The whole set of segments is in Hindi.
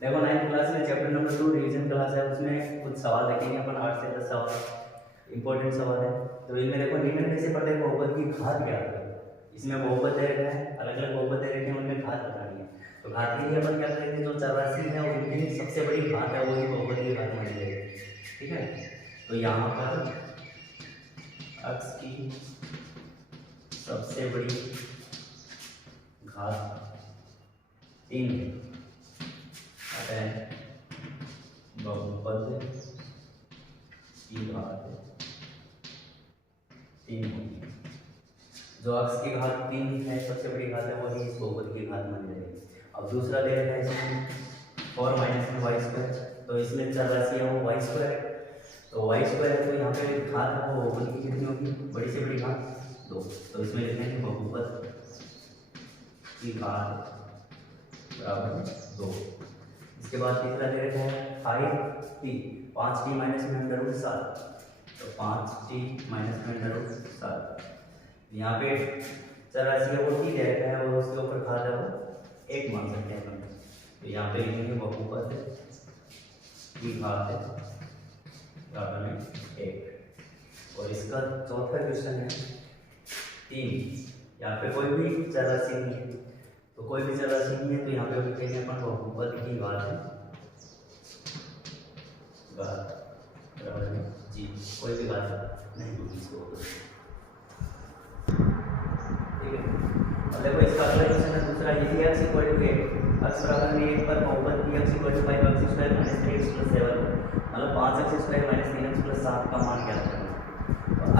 देखो 9th क्लास में चैप्टर नंबर 2 रिवीजन क्लास है, उसमें कुछ सवाल देखेंगे अपन 8 से 10 सवाल इंपॉर्टेंट सवाल है। तो इनमें देखो निम्नलिखित से प्रत्येक बहुपद की घात क्या है। इसमें बहुपद दे रखा है, अलग अलग बहुपद दे रखे हैं, उनमें घात बतानी है। तो घात के लिए अपन क्या करेंगे, जो चरराशि है उनकी सबसे बड़ी घात है वही बहुपद की घात मानी जाएगी। ठीक है, तो यहाँ पर x की सबसे बड़ी घात 3 है, बहुपद की घात 3 होगी। जो x की घात 3 है सबसे बड़ी घात है वही इस बहुपद की घात मानी जाएगी। अब दूसरा दे रखा है इसमें 4 माइनस में वाई स्क्वायर, तो इसमें चरराशि है वो वाई स्क्वायर, तो वाई स्क्वायर है तो यहाँ पे घात है वो बहुपद की कितनी होगी, बड़ी से बड़ी घात 2, तो इसमें लिखेंगे बहुपद की घात बराबर 2। इसके बाद तीसरा दे रखा है 5t, 5t माइनस में अंडर रूट 7, तो 5t माइनस में अंडर रूट 7। यहाँ पे चरराशि है वो t दे रखा है और उसके ऊपर घात है वो 1 मान सकते हैं हम, तो यहाँ पे लिखेंगे बहुपद की घात बराबर में 1। और इसका चौथा क्वेश्चन है 3, यहाँ पे कोई भी चरराशि नहीं है, तो कोई भी चरराशि नहीं है तो यहाँ पे लिखेंगे अपन बहुपद की घात बराबर में जी, कोई भी घात नहीं होगी इसको। ठीक है, अब देखो इसका अगला क्वेश्चन है दूसरा, यदि x = 8, x बराबर में 1 पर बहुपद की x = 5x² - 3x + 7, मतलब 5x² - 3x + 7 का मान ज्ञात करना।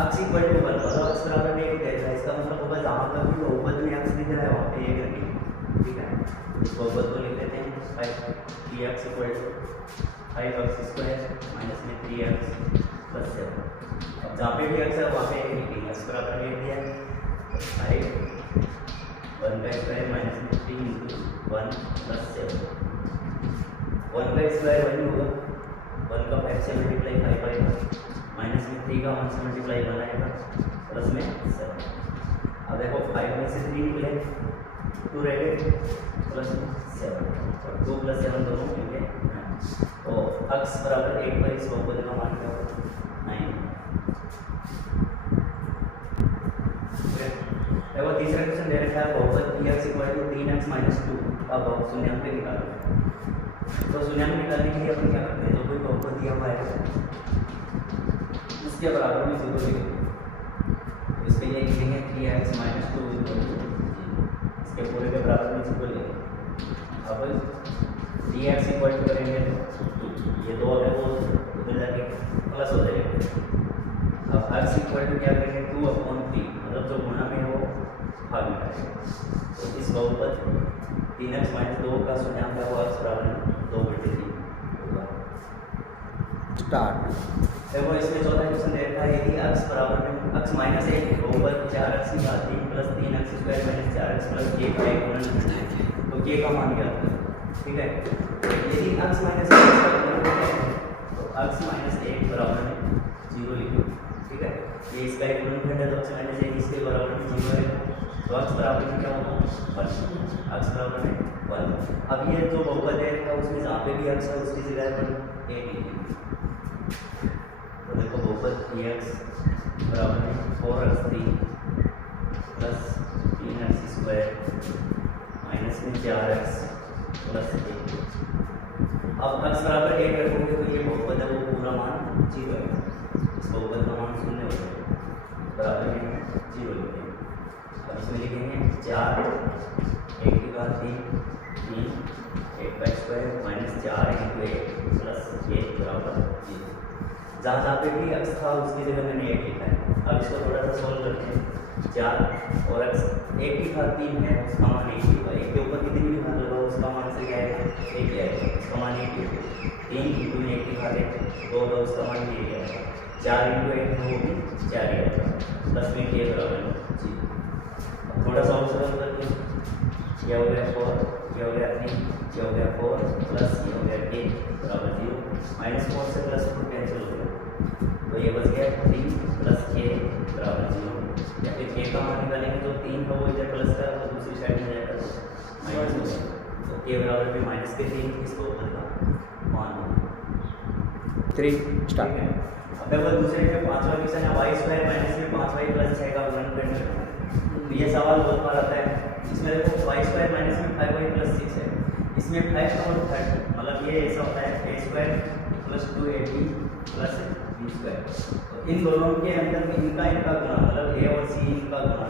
x = 1 मतलब x बराबर में 1 है, इसका मतलब होगा जहाँ तक भी बहुपद में x दिख रहा है वहाँ पे 1 रखेंगे। ठीक है, इस बहुपद को लिख लेते हैं 5x = 5x² - 3x + 7। अब जहाँ पे भी x है वहाँ पे 1 लिखेंगे, x बराबर में 1 दिया है 5 1 का स्क्वायर माइनस में 3 इंटू 1 + 7। 1 का स्क्वायर 1 होगा, 1 का 5 से मल्टीप्लाई 5 आएगा, माइनस में 3 का 1 से मल्टीप्लाई 1 आएगा, प्लस में 7। अब देखो 5 में से 3 निकले 2 रह गए, प्लस 7 और 2 + 7 दोनों मिलके 9। तो x बराबर 1 पर इस बहुपद का मान क्या होगा 9। देखो तीसरा क्वेश्चन दे रखा है बहुपद x = 3x - 2 का शून्यांक निकालो। तो शून्यांक निकालने के लिए अपन क्या करते हैं, जो कोई बहुपद दिया हुआ है उसके बराबर में 0 लिखेंगे, तो इसके लिए लिखेंगे 3x - 2 इसके पूरे के बराबर में 0 लिखेंगे। अब 3x = करेंगे तो ये 2 है वो उधर जाके प्लस हो जाएगा। अब x = क्या करेंगे 2/3, मतलब जो गुणा में है वो भाग में आएगा। तो इस बहुपद 3x - 2 का शून्यांक है वो x बराबर में 2/3 होगा। स्टार्ट। देखो इसमें चौथा क्वेश्चन दे रखा है, यदि x बराबर में x - 1 बहुपद 4x की घात 3 + 3x² - 4x + k का एक गुणन है, तो k का मान क्या होता है। ठीक है, यदि x - 1 का गुणन है तो x - 1 बराबर में 0 लिखो। ठीक है, ये इसका एक गुणनखंड है तो x - 1 इसके बराबर में 0 है, तो x बराबर में क्या होगा 1, x बराबर में 1। अब ये जो बहुपद है उसमें जहाँ पे भी x है उसकी जगह पर 1 लिखेंगे। तो देखो बहुपद x बराबर में 4x3 + 3x² माइनस में 4x + 1। अब x बराबर 1 रखोगे तो ये बहुपद है वो पूरा मान 0 है, इस बहुपद का मान 0 हो जाएगा, बराबर में 0 लिखेंगे। अब इसमें लिखेंगे 4 1 की घात 3 3 1 का स्क्वायर माइनस 4 × 1 + 1 बराबर 0। जहाँ जहाँ पे भी x था उसकी जगह मैंने 1 लिखा है। अब इसको थोड़ा सा सॉल्व करते हैं। 4 और x 1 की घात 3 है उसका मान 1 होगा, 1 के ऊपर कितनी भी घात लगाओ उसका मान से क्या आएगा 1 आएगा, उसका मान 1 होगा। 3 × 1 की घात 2 होगा, उसका मान 1 आएगा। 4 × 1 वो भी 4 आएगा, प्लस में k बराबर 0। थोड़ा सा और सरल करते हैं, यह हो गया 4, यह हो गया 3, यह हो गया 4 प्लस ये हो गया k बराबर 0। -4 से +4 कैंसिल हो गया, तो ये बच गया 3 + k बराबर 0। या फिर k का मान निकालेंगे तो 3 का वो इधर प्लस का तो दूसरी साइड में जाएगा तो माइनस हो गया, तो के बराबर में माइनस के 3 इसको ऊपर का 3 ठीक स्टार्ट है। अब देखो दूसरे में पांचवा क्वेश्चन है y स्क्वायर माइनस में 5y प्लस 6 का गुणन करना है। तो ये सवाल बहुत बार आता है। इसमें देखो y स्क्वायर माइनस में 5y प्लस 6 है, इसमें 5 और 3 मतलब ये ऐसा होता है a square plus 2ab plus b square. तो इन दोनों के अंदर में इनका गुणा मतलब a और c इनका गुणा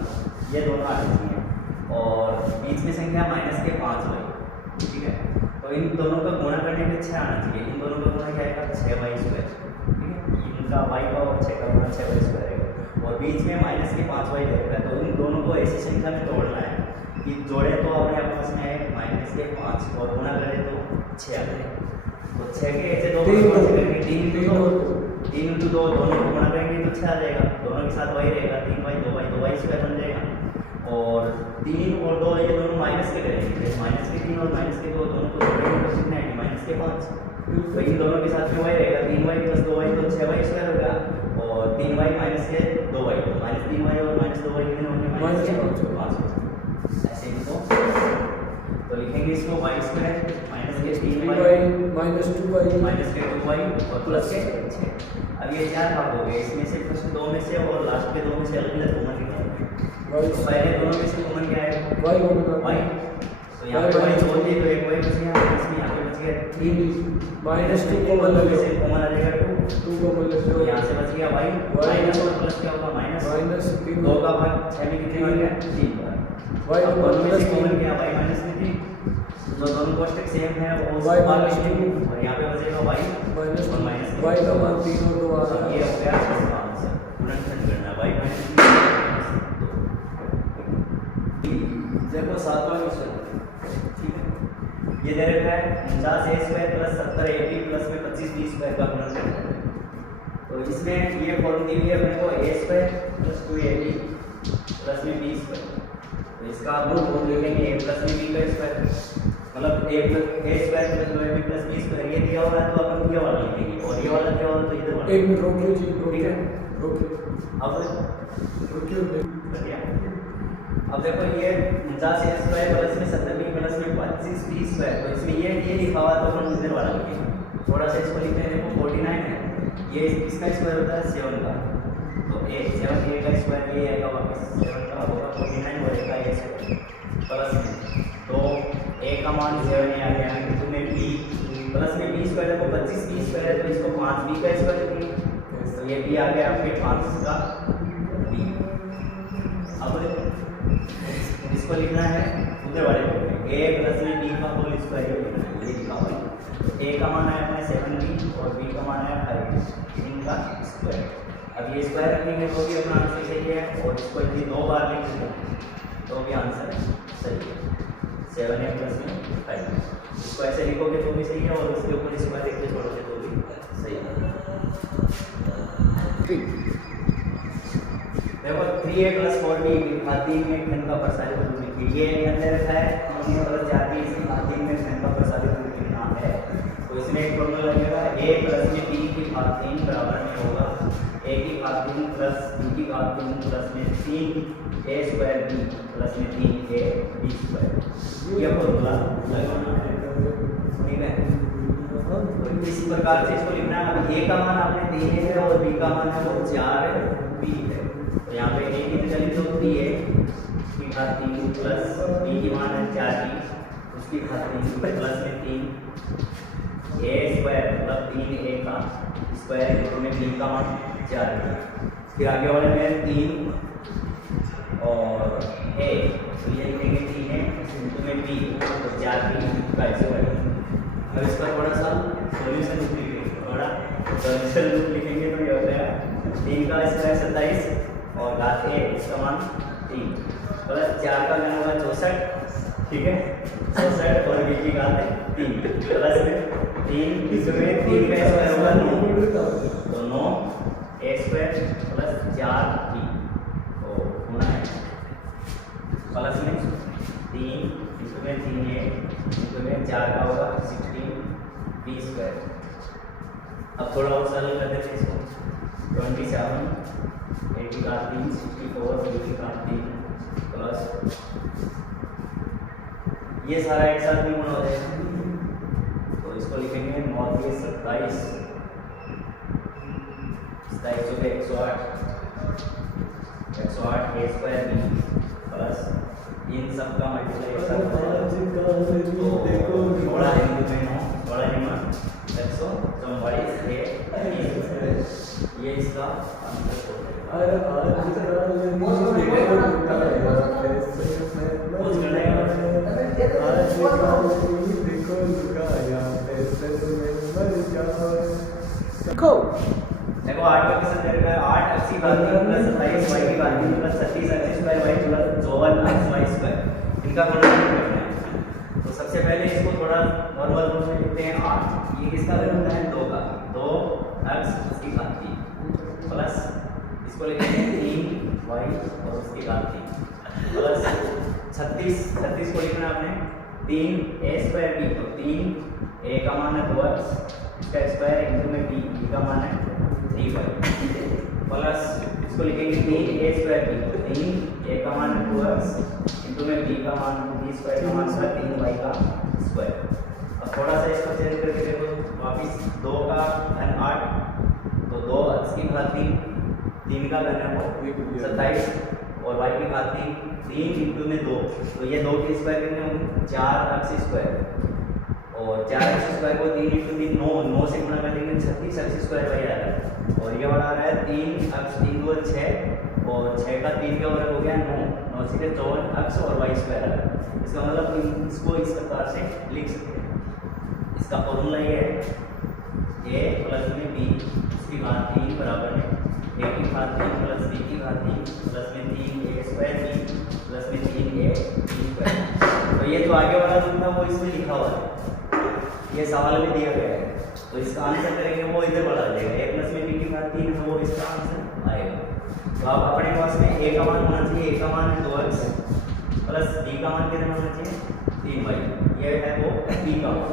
ये दोनों आने चाहिए और बीच में संख्या माइनस के 5y, ठीक है। तो इन दोनों का गुणा करने पे 6 आना चाहिए। इन दोनों का गुणा क्या आएगा 6y स्क्वायर, ठीक है। इनका y का और 6 का गुणा 6y स्क्वायर है और बीच में माइनस के 5y रहेगा। तो इन दोनों को ऐसी संख्या में तोड़ना है कि जोड़े तो अपने आपस में माइनस के 5 और गुणा करें तो 6 आ जाएगा। तो 6 के ऐसे दो 3 इंटू 2 दोनों को गुणा करेंगे तो 6 आ जाएगा। दोनों के साथ y रहेगा 3y 2y स्क्वायर बन जाएगा और 3 और 2 ये दोनों माइनस के करेंगे। माइनस के 3 और माइनस के 2 दोनों को जोड़ेंगे तो कितना है माइनस के 5। तो इन दोनों के साथ में y रहेगा 3y प्लस 2y तो 6y स्क्वायर हो गया और 3y माइनस के 2y तो माइनस 3y और माइनस 2y कितने होंगे माइनस के 5। ऐसे इनको तो लिखेंगे इसको y स्क्वायर माइनस के 3y माइनस के 2y और प्लस के 6। अब ये 4 भाग हो गए, इसमें से फर्स्ट 2 में से और लास्ट के 2 में से अलग अलग कॉमन निकालेंगे। तो पहले दोनों में से कॉमन क्या है y। तो यहाँ पे y छोड़ दिए तो एक y बच गया, इसमें यहाँ पे बच गया 3 माइनस 2 कॉमन ले लो, कॉमन आ जाएगा 2 कॉमन ले लो, यहाँ से बच गया y माइनस और प्लस क्या होगा माइनस 2 का भाग 6 में कितने बन गया 3 बार। y माइनस कॉमन क्या y माइनस में 3 जो दोनों कोष्टक सेम है वो y माइनस 2 और यहाँ पे बचेगा y माइनस और माइनस y का मान 3 और 2 आ गया। ये हो गया इसका आंसर गुणनखंड करना y माइनस 2। देखो सातवां क्वेश्चन, ठीक है। ये दे रखा है 49a square plus 70ab plus में 25b स्क्वायर का गुणन करना है। तो इसमें ये फॉर्म दी हुई है अपने को a square plus 2ab plus में b स्क्वायर। तो इसका रूट हम लिखेंगे a प्लस में b का स्क्वायर मतलब a square plus 2ab plus b square. ये दिया हुआ है तो अपन ये वाला लिखेंगे और ये वाला दिया हुआ है तो इधर वाला। एक मिनट रोकिए जी, ठीक है। अब देखो ये 49a स्क्वायर प्लस में 70b प्लस में 25b स्क्वायर। तो इसमें ये लिखा हुआ है तो अपन इधर वाला लिखेंगे। थोड़ा सा इसको लिखते हैं। देखो 49 है, ये इसका स्क्वायर होता है 7 का, तो 7a का स्क्वायर ये आएगा वापस 7 का होगा 49 और a का a स्क्वायर प्लस में तो a का मान 7 आ गया इंटू में b प्लस में b स्क्वायर को 25b स्क्वायर है तो इसको 5b का स्क्वायर लिखेंगे। तो ये b आ गया आपके 5 का b। अब इसको लिखना है उधर वाले को a प्लस में b का होल स्क्वायर लिखना है। ये लिखा हुआ है तो a का मान आया अपने 7b और b का मान आया 5b इनका स्क्वायर। अब ये स्क्वायर रखेंगे तो भी अपना आंसर सही है और इसको यदि 2 बार लिखेंगे तो भी आंसर सही है 7a प्लस में 5b। इसको ऐसे लिखोगे तो भी सही है और उसके ऊपर स्क्वायर लिख के छोड़ोगे तो भी सही है। देखो 3a प्लस 4b घातीय में खंड का प्रसारित रूप लिखिए। ये अंदर रखा है हमने और जाती है इसी घातीय में खंड का प्रसारित रूप लिखना है। तो इसमें एक फॉर्मूला लगेगा a प्लस में b की घात 3 बराबर में होगा a की घात 3 प्लस b की घात 3 प्लस में 3a स्क्वायर b प्लस में 3a b स्क्वायर। ये फॉर्मूला लगाना है, ठीक है। तो इस प्रकार से इसको लिखना है। अब a का मान आपने 3 है और b का मान है वो 4b है। तो यहाँ पे a की जगह लिख दो 3a की घात 3 प्लस b की मान है 4b उसकी घात 3 प्लस में 3a स्क्वायर मतलब 3a का स्क्वायर में b का मान 4 है। फिर आगे वाले में 3 और a तो ये लिखेंगे 3a में b तो 4b का स्क्वायर। अब इसका थोड़ा सा सॉल्यूशन लिखेंगे, थोड़ा सॉल्यूशन लिखेंगे तो ये हो गया 3 का स्क्वायर 27 और घात a इसका मान 3 प्लस 4 का मान होगा 64, ठीक है 64 और b की घात 3 प्लस में 3 इसमें 3 का स्क्वायर होगा 9 तो 9a स्क्वायर प्लस 4b तो होना है प्लस में 3 इसमें 3a इसमें 4 का होगा 16b स्क्वायर। अब थोड़ा और सरल कर देते हैं इसको 27 a की घात 3 64 b की घात 3 प्लस ये सारा एक साथ में गुणा हो जाएगा, तो इसको लिखेंगे 9 के 27 27 हो गए 108 a स्क्वायर b प्लस इन सब का मल्टीप्लाई तो थोड़ा हिंदी में नो थोड़ा नियम 144 ये इसका आंसर हो देखो देखो 8 का क्वेश्चन दे रखा है 8 80 भाग 3 प्लस 27 y की भाग 3 plus 36 x square y plus 54 x y square इनका गुणनफल करना है। तो सबसे पहले इसको थोड़ा नॉर्मल रूप में लिखते हैं 8 ये किसका गुणनफल है 2 का 2 x उसकी घात 3 प्लस इसको लिखेंगे 3 y और उसकी घात 3 प्लस 36 को लिखना आपने 3 a स्क्वायर b तो 3 a का मान है 2x इसका स्क्वायर इनटू में b का मान है 3y प्लस इसको लिखेंगे 3 a स्क्वायर b 3 a का मान है 2x इनटू में b का मान b स्क्वायर का मान है 3y का स्क्वायर। अब थोड़ा सा इसको चेंज करके देखो वापस 2 का घन 8 तो 2x की घात 3 का घन है 27 और y की घात 3 इनटू में 2 तो ये 2 के स्क्वायर कितने होंगे 4x स्क्वायर और 4x स्क्वायर को 3 इंटू 3 9 से गुणा कर देंगे 36x स्क्वायर वही आ रहा है और ये वाला आ रहा है 3x 3 2 6 और 6 का 3 का वर्ग हो गया 9 से 54x और y स्क्वायर आ रहा है। इसका मतलब इसको इस प्रकार से लिख सकते हैं। इसका फॉर्मूला ये है a प्लस में b इसकी घात 3 बराबर है a की घात 3 प्लस b की घात 3 प्लस में 3a स्क्वायर b प्लस में 3a b स्क्वायर। तो ये जो आगे वाला रूप है वो इसमें लिखा हुआ है ये सवाल में दिया गया है तो इसका आंसर करेंगे वो इधर बढ़ा जाएगा a प्लस में b की घात 3 है वो इसका आंसर आएगा। तो आप अपने पास में a का मान होना चाहिए a का मान है 2x प्लस b का मान कितना होना चाहिए 3y ये है वो b का मान।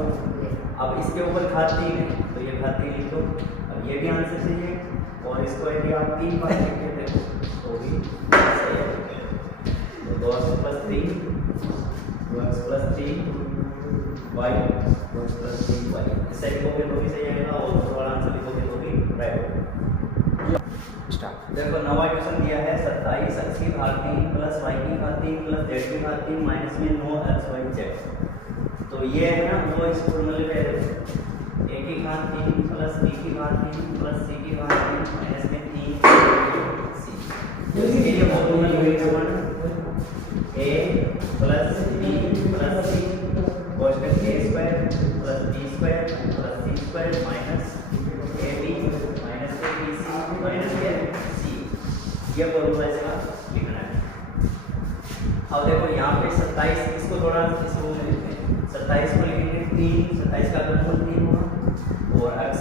अब इसके ऊपर घात 3 है तो ये घात 3 लिख दो। अब ये भी आंसर चाहिए और इसको यदि आप 3 बार लिख के देखो तो भी सही है। तो 2x plus 3 2x plus 3 y plus 3y इससे लिखोगे तो भी सही आएगा और थोड़ा आंसर लिखोगे तो भी राइट होगा। देखो नवा क्वेश्चन दिया है 27 x की घात 3 प्लस y की घात 3 प्लस z की घात 3 माइनस में 9xyz। तो ये है ना वो इस फॉर्मूले पे a की घात 3 प्लस b की घात 3 प्लस c की घात 3 माइनस में 3c। तो इसके लिए फॉर्मूला लिखेंगे अपन a plus b plus c cos a square plus b square plus c square minus ab minus bc minus c ये फॉर्मूला इसका लिखना है। अब देखो यहाँ पे 27 इसको थोड़ा इस रूप में लिखते हैं 27 को लिखेंगे 3 27 का घनमूल 3 होगा और x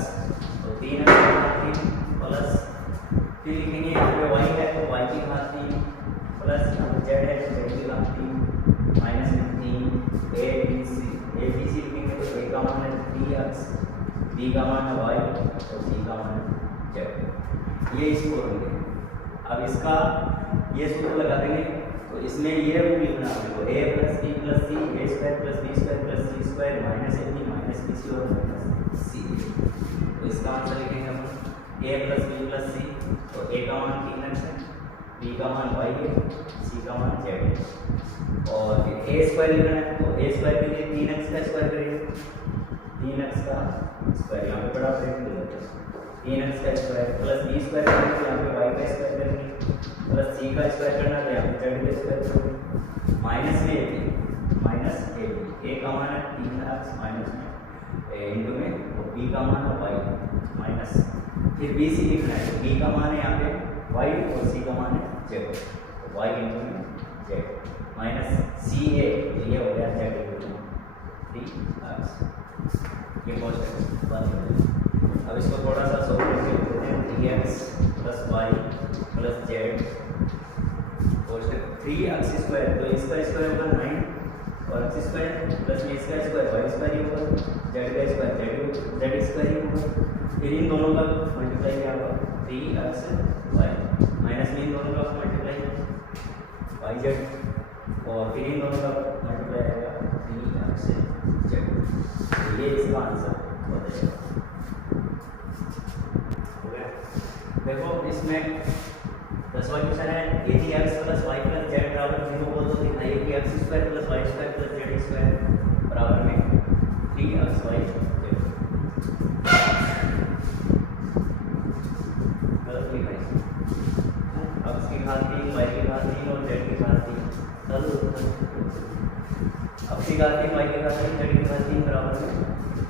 तो 3x प्लस फिर लिखेंगे यहाँ पे y है तो y की घात 3 प्लस यहाँ पे z है तो z की घात 3 माइनस में 3 a b c लिखेंगे तो a का मान है 3x b का मान है y और c का मान है z। ये इसको होंगे। अब इसका ये सूत्र लगा देंगे तो इसमें ये रूप लिखना है आपको a plus b plus c a square plus b square plus c square minus ab minus bc और माइनस c। तो इसका आंसर लिखेंगे हम a plus b plus c तो a का मान 3x है b का मान y है c का मान z है और फिर a स्क्वायर लिखना है तो a स्क्वायर के लिए 3x का स्क्वायर करेंगे 3x का स्क्वायर यहाँ पे बड़ा ब्रैकेट हो जाता है 3x का स्क्वायर प्लस b स्क्वायर करना है यहाँ पे y का स्क्वायर करेंगे प्लस c का स्क्वायर करना है यहाँ पे z का स्क्वायर करेंगे माइनस में माइनस a का मान है 3x माइनस में इंटू में और b का मान है y माइनस फिर bc लिखना है b का मान है यहाँ पे y और c का मान है z तो y इंटू में z माइनस ca तो ये हो गया z इंटू में 3x ये कॉस्ट है। अब इसको थोड़ा सा सोल्व करके लिखते हैं 3x plus y plus z cost 3x square तो इसका स्क्वायर होगा 9 और x स्क्वायर प्लस में इसका स्क्वायर y स्क्वायर ही होगा z का स्क्वायर z स्क्वायर ही होगा। फिर इन दोनों का मल्टीप्लाई क्या होगा 3x y माइनस में इन दोनों का मल्टीप्लाई yz और फिर इन दोनों का मल्टीप्लाई आएगा 3 अक्ष जेड। ये इसका आंसर हो जाएगा। हो गया। देखो इसमें 10वां क्वेश्चन है यदि x plus Y plus Z बराबर 0 हो तो दिखाइए कि x square plus Y square plus Z square बराबर में 3xy जेड। गलत लिखा है। x की घात 3 y की घात 3 और z की घात 3 चलो x की घात 3 y की घात 3 z की घात 3 बराबर में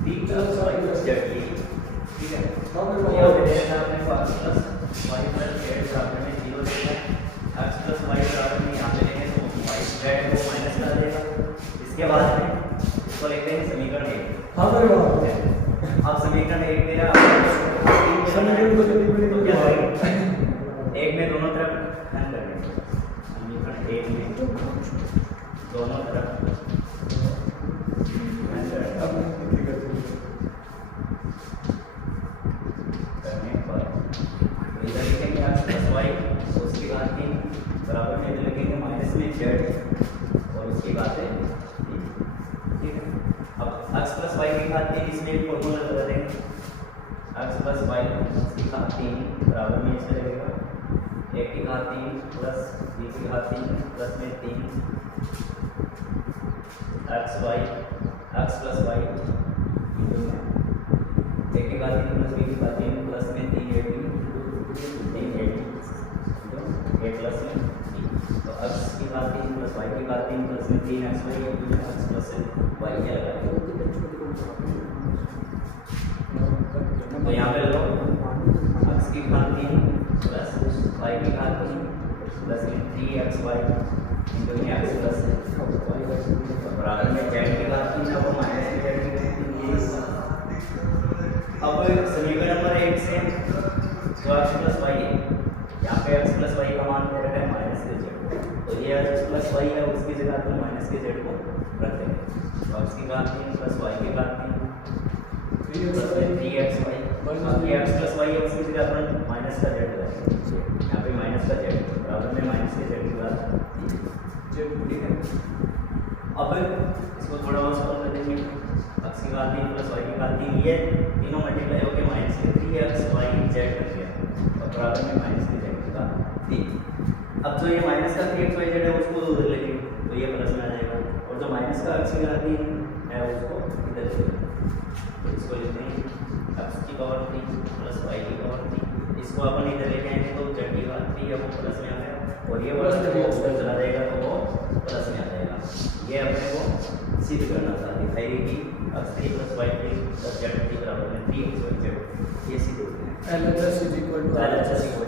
3xy प्लस जेड। ठीक है। यहाँ पे देखना आपने x plus Y plus Z बराबर में 0 देना है। x प्लस वाई बराबर में यहाँ पे लेंगे तो y जेड को माइनस कर देगा। इसके बाद में इसको लिखते हैं समीकरण 1। हाँ सर अब समीकरण 1 दे रहा है तो क्या करेंगे? एक में दोनों तरफ घन करेंगे। समीकरण 1 में दोनों तरफ घन करेंगे। इधर लिखेंगे x प्लस वाई उसकी घात 3 बराबर में इधर लिखेंगे माइनस में z और उसकी घात 3। ठीक है। अब x प्लस वाई की घात 3 इसमें भी फॉर्मूला लगा देंगे। x प्लस वाई उसकी घात 3 बराबर में इसमें लगेगा 1 की घात 3 प्लस b की घात 3 प्लस में 3 x प्लस वाई 1 की घात 3 प्लस b की घात 3 प्लस में 3 a प्लस में b। तो x की घात 3 प्लस y की घात 3 प्लस में 3xy x प्लस y क्या लगाएंगे? तो यहाँ पे लो x की घात 3 प्लस y की घात 3 प्लस में 3xy इंटू में x प्लस y बराबर में z की घात 3 अब माइनस में z की घात 3। अब समीकरण नंबर 1 से जो x प्लस y है यहाँ पे x प्लस वाई का मान दे रखा है माइनस के जेड। तो ये x प्लस वाई है उसकी जगह तो माइनस के जेड को रख देंगे। तो x की घात 3 प्लस y की घात 3 प्लस 3xy बाकी x प्लस वाई है उसकी जगह अपन माइनस का जेड लगाएंगे। यहाँ पे माइनस का जेड बराबर में माइनस के जेड की घात जेड। ठीक है। अब इसको थोड़ा और सॉल्व कर देंगे। x की घात 3 प्लस y की घात 3 ये तीनों मल्टीप्लाई होकर माइनस के 3xy जेड बन गया और बराबर में माइनस के जेड की घात 3। अब जो ये माइनस का 3xy जेड है उसको उधर लेंगे तो ये प्लस में आ जाएगा और जो माइनस का x की घात 3 है उसको इधर लेंगे। तो इसको लिखते हैं x की पावर 3 प्लस y की पावर 3। इसको अपन इधर लेके आएंगे तो z की घात 3 है वो प्लस में आ गया और ये प्लस जब ऊपर चला जाएगा तो वो प्लस में आ जाएगा। ये अपने को सिद्ध करना था। दिखाइए कि x 3 plus y 3 plus z 3 बराबर में 3xy z। ये सिद्ध होते हैं। LHS =